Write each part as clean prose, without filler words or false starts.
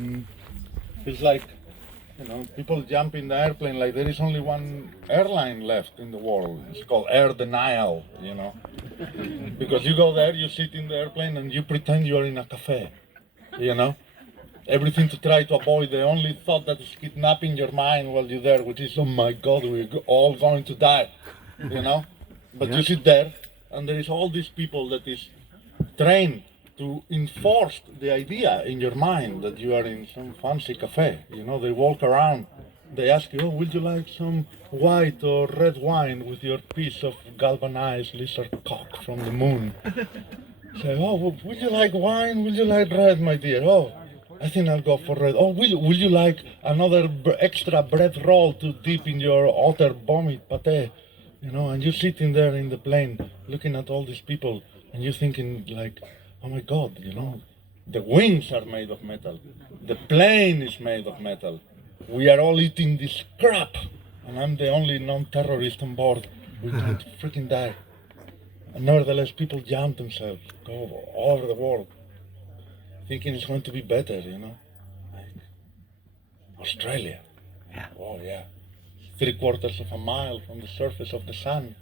And it's like, people jump in the airplane like there is only one airline left in the world. It's called air denial, Because you go there, you sit in the airplane and you pretend you are in a cafe, Everything to try to avoid the only thought that is kidnapping your mind while you're there, which is, oh my God, we're all going to die, But you sit there and there is all these people that is trained to enforce the idea in your mind that you are in some fancy cafe. They walk around, they ask you, oh, would you like some white or red wine with your piece of galvanized lizard cock from the moon? Say, oh, would you like wine? Would you like red, my dear? Oh, I think I'll go for red. Oh, will you like another extra bread roll to dip in your otter vomit pate? And you're sitting there in the plane looking at all these people and you're thinking like, oh my God, the wings are made of metal. The plane is made of metal. We are all eating this crap, and I'm the only non-terrorist on board. We're going to freaking die. And nevertheless, people jump themselves, go all over the world, thinking it's going to be better, Like Australia. Yeah. Oh yeah. 3/4 of a mile from the surface of the sun,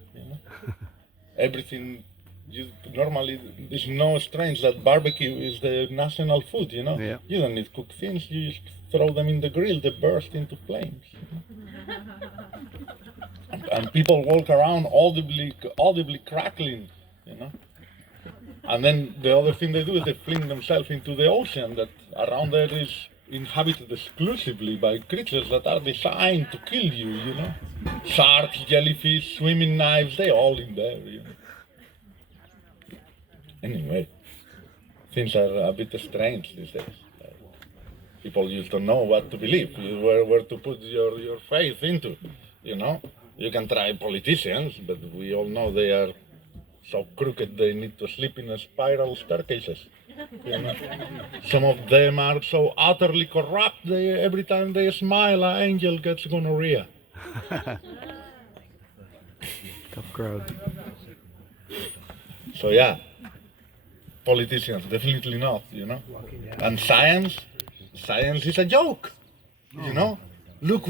Everything. Normally, it's no strange that barbecue is the national food, Yeah. You don't need cooked things, you just throw them in the grill, they burst into flames. And people walk around audibly crackling, And then the other thing they do is they fling themselves into the ocean that around there is inhabited exclusively by creatures that are designed to kill you, Sharks, jellyfish, swimming knives, they're all in there, Anyway, things are a bit strange these days. People used to know what to believe, where to put your faith into, You can try politicians, but we all know they are so crooked they need to sleep in a spiral staircases. Some of them are so utterly corrupt, every time they smile, an angel gets gonorrhea. Tough crowd. So yeah. Politicians, definitely not, And science is a joke, Look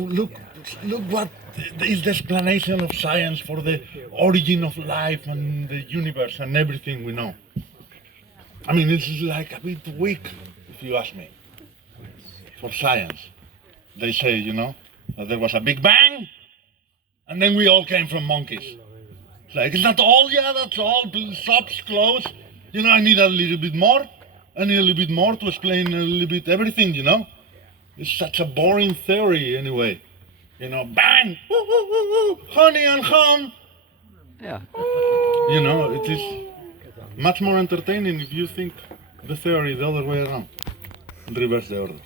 what is the explanation of science for the origin of life and the universe and everything we know. I mean, it's like a bit weak, if you ask me, for science. They say, that there was a Big Bang, and then we all came from monkeys. It's like, is that all? Yeah, that's all. Shops closed. I need a little bit more. I need a little bit more to explain a little bit everything, It's such a boring theory anyway. Bang! Woo, woo, woo, woo, honey and ham! Yeah. It is much more entertaining if you think the theory the other way around. Reverse the order.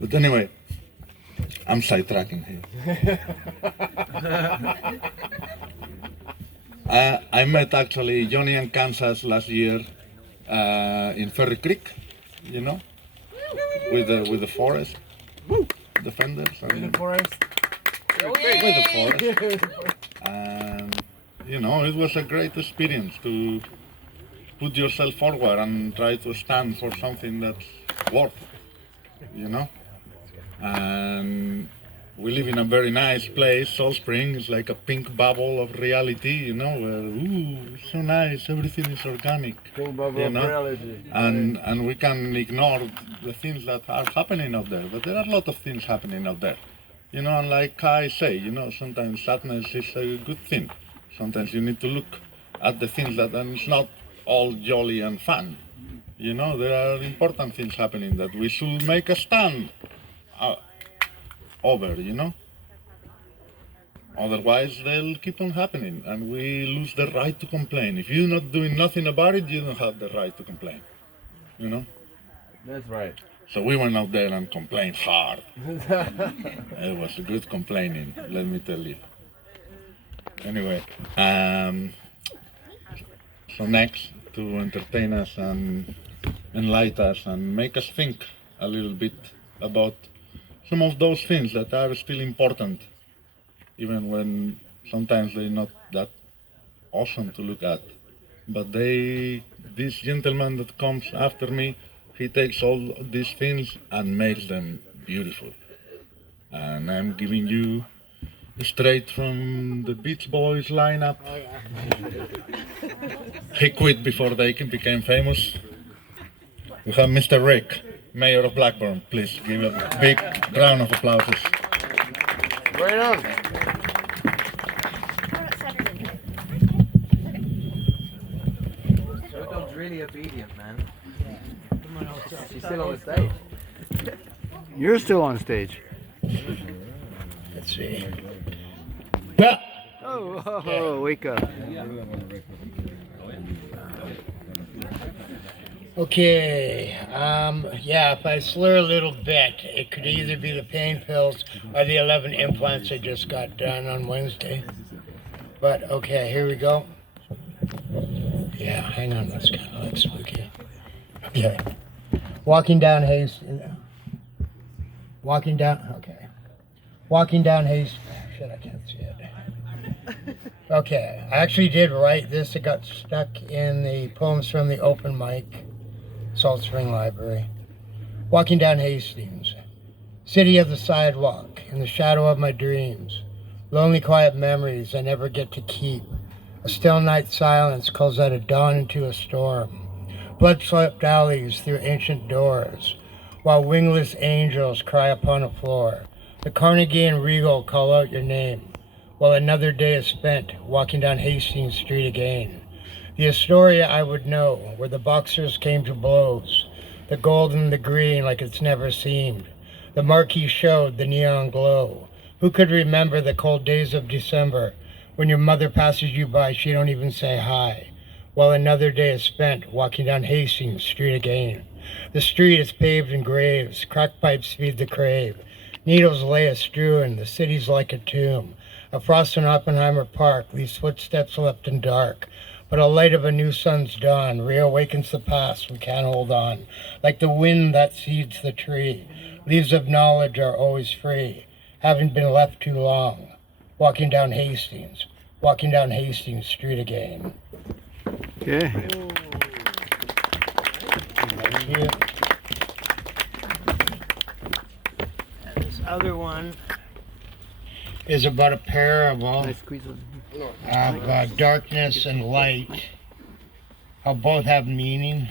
But anyway, I'm sidetracking here. I met actually Johnny and Kansas last year in Ferry Creek, with the forest defenders. In the forest. With the forest. And it was a great experience to put yourself forward and try to stand for something that's worth it, And we live in a very nice place, Saltspring. It's like a pink bubble of reality, where, it's so nice, everything is organic. Pink bubble of reality. And we can ignore the things that are happening out there, but there are a lot of things happening out there. And like I say, sometimes sadness is a good thing. Sometimes you need to look at the things that, and it's not all jolly and fun. There are important things happening that we should make a stand over, Otherwise, they'll keep on happening, and we lose the right to complain. If you're not doing nothing about it, you don't have the right to complain, That's right. So we went out there and complained hard. It was good complaining, let me tell you. Anyway, so next, to entertain us and enlighten us and make us think a little bit about some of those things that are still important, even when sometimes they're not that awesome to look at. But this gentleman that comes after me he takes all these things and makes them beautiful. And I'm giving you straight from the Beach Boys lineup. He quit before they became famous. We have Mr. Rick, Mayor of Blackburn. Please give a big round of applause. Right on. Dog's really obedient, man. She's still on the stage. You're still on stage. Let's see. Oh, wake up. Okay, yeah, if I slur a little bit, it could either be the pain pills or the 11 implants I just got done on Wednesday. But, okay, here we go. Yeah, hang on, that's kind of like spooky. Okay. Walking down Hastings. Walking down Hastings. Shit, I can't see it. Okay, I actually did write this. It got stuck in the poems from the open mic, Saltspring Library. Walking down Hastings, city of the sidewalk, in the shadow of my dreams. Lonely, quiet memories I never get to keep. A still night silence calls out at dawn into a storm. Blood-swept alleys through ancient doors, while wingless angels cry upon a floor. The Carnegie and Regal call out your name, while another day is spent walking down Hastings Street again. The Astoria I would know, where the boxers came to blows, the gold and the green like it's never seemed. The marquee showed the neon glow. Who could remember the cold days of December, when your mother passes you by, she don't even say hi, while another day is spent walking down Hastings Street again. The street is paved in graves, crack pipes feed the crave. Needles lay a-strewn, the city's like a tomb. A frost in Oppenheimer Park leaves footsteps left in dark, but a light of a new sun's dawn reawakens the past we can't hold on. Like the wind that seeds the tree, leaves of knowledge are always free, having been left too long. Walking down Hastings Street again. Okay. Thank you. And this other one is about a parable Nice squeeze one. of darkness and light, how both have meaning.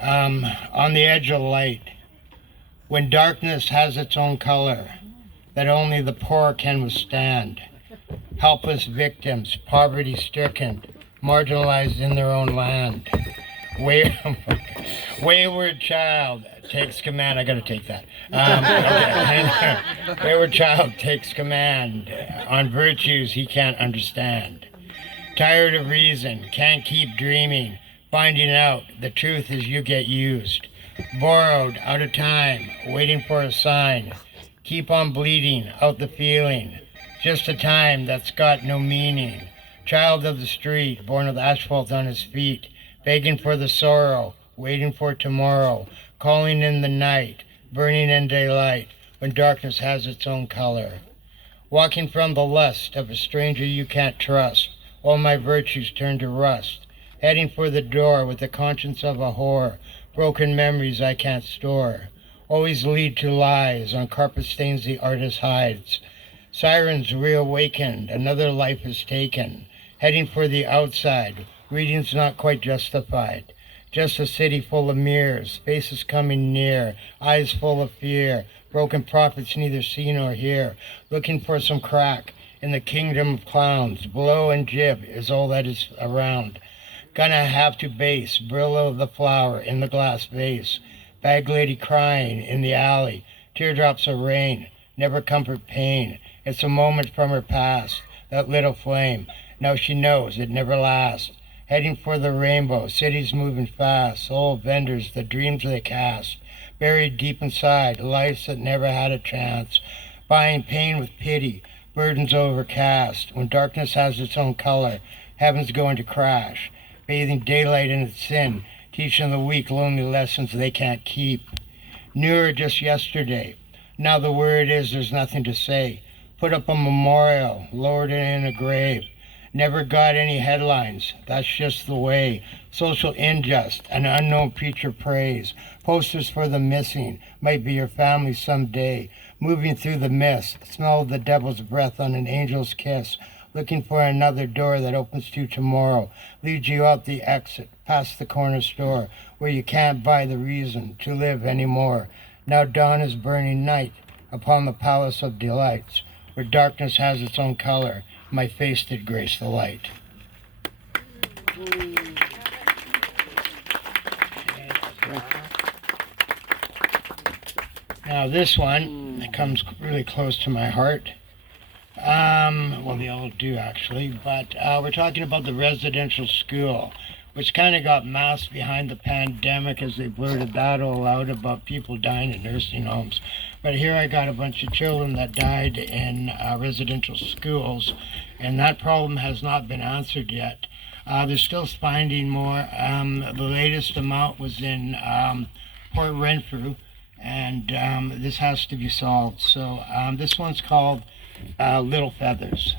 On the edge of light, when darkness has its own color that only the poor can withstand, helpless victims, poverty-stricken, marginalized in their own land. Wayward child takes command. I gotta take that. Okay. Wayward child takes command on virtues he can't understand. Tired of reason, can't keep dreaming, finding out the truth is you get used. Borrowed, out of time, waiting for a sign. Keep on bleeding out the feeling. Just a time that's got no meaning. Child of the street, born with asphalt on his feet, begging for the sorrow, waiting for tomorrow, calling in the night, burning in daylight, when darkness has its own color. Walking from the lust of a stranger you can't trust, all my virtues turn to rust. Heading for the door with the conscience of a whore, broken memories I can't store. Always lead to lies, on carpet stains the artist hides. Sirens reawakened, another life is taken. Heading for the outside, reading's not quite justified. Just a city full of mirrors, faces coming near, eyes full of fear, broken prophets neither see nor hear. Looking for some crack in the kingdom of clowns, blow and jib is all that is around. Gonna have to base, Brillo the flower in the glass vase. Bag lady crying in the alley, teardrops of rain, never comfort pain. It's a moment from her past, that little flame. Now she knows it never lasts. Heading for the rainbow, cities moving fast, old vendors, the dreams they cast. Buried deep inside, lives that never had a chance. Buying pain with pity, burdens overcast. When darkness has its own color, heaven's going to crash. Bathing daylight in its sin, teaching the weak lonely lessons they can't keep. Knew her just yesterday, now the word is there's nothing to say. Put up a memorial, lowered her in a grave. Never got any headlines, that's just the way. Social injustice, an unknown preacher prays. Posters for the missing, might be your family someday. Moving through the mist, smell the devil's breath on an angel's kiss. Looking for another door that opens to tomorrow. Leads you out the exit, past the corner store, where you can't buy the reason to live anymore. Now dawn is burning night upon the palace of delights, where darkness has its own color. My face did grace the light. Now this one, it comes really close to my heart. Well, they all do actually, but we're talking about the residential school, which kind of got masked behind the pandemic as they blurted that all out about people dying in nursing homes. But here I got a bunch of children that died in residential schools, and that problem has not been answered yet. They're still finding more. The latest amount was in Port Renfrew, and this has to be solved. So this one's called Little Feathers.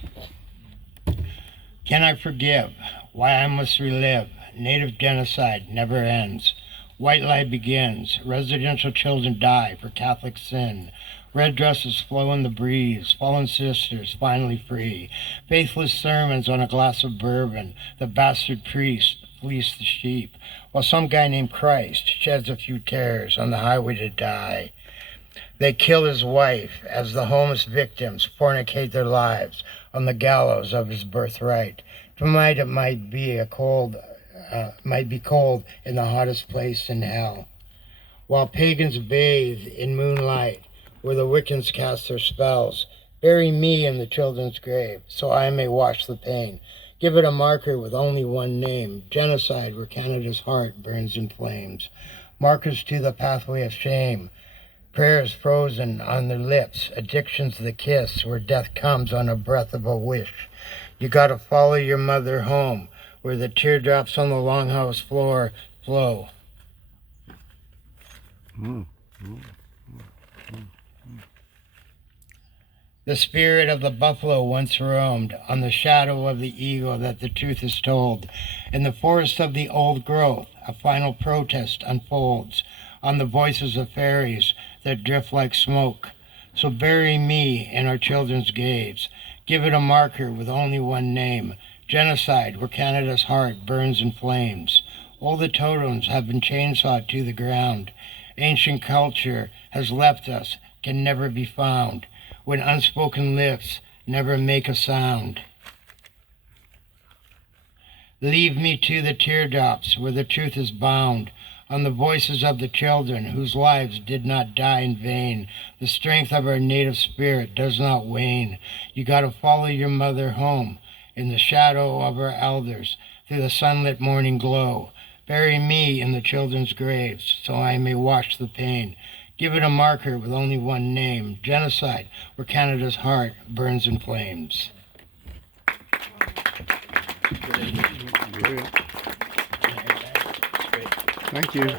Can I forgive? Why I must relive? Native genocide never ends. White lie begins. Residential children die for Catholic sin. Red dresses flow in the breeze. Fallen sisters finally free. Faithless sermons on a glass of bourbon. The bastard priest fleece the sheep, while some guy named Christ sheds a few tears on the highway to die. They kill his wife as the homeless victims fornicate their lives on the gallows of his birthright. Tonight it might be cold in the hottest place in hell, while pagans bathe in moonlight where the Wiccans cast their spells. Bury me in the children's grave so I may watch the pain. Give it a marker with only one name, genocide where Canada's heart burns in flames. Markers to the pathway of shame, prayers frozen on their lips, addictions the kiss where death comes on a breath of a wish. You gotta follow your mother home where the teardrops on the longhouse floor flow. The spirit of the buffalo once roamed on the shadow of the eagle that the truth is told. In the forest of the old growth, a final protest unfolds on the voices of fairies that drift like smoke. So bury me in our children's graves. Give it a marker with only one name, genocide where Canada's heart burns in flames. All the totems have been chainsawed to the ground. Ancient culture has left us, can never be found, when unspoken lips never make a sound. Leave me to the teardrops where the truth is bound, on the voices of the children whose lives did not die in vain. The strength of our native spirit does not wane. You gotta follow your mother home in the shadow of her elders through the sunlit morning glow. Bury me in the children's graves so I may watch the pain. Give it a marker with only one name, genocide where Canada's heart burns in flames. Thank you.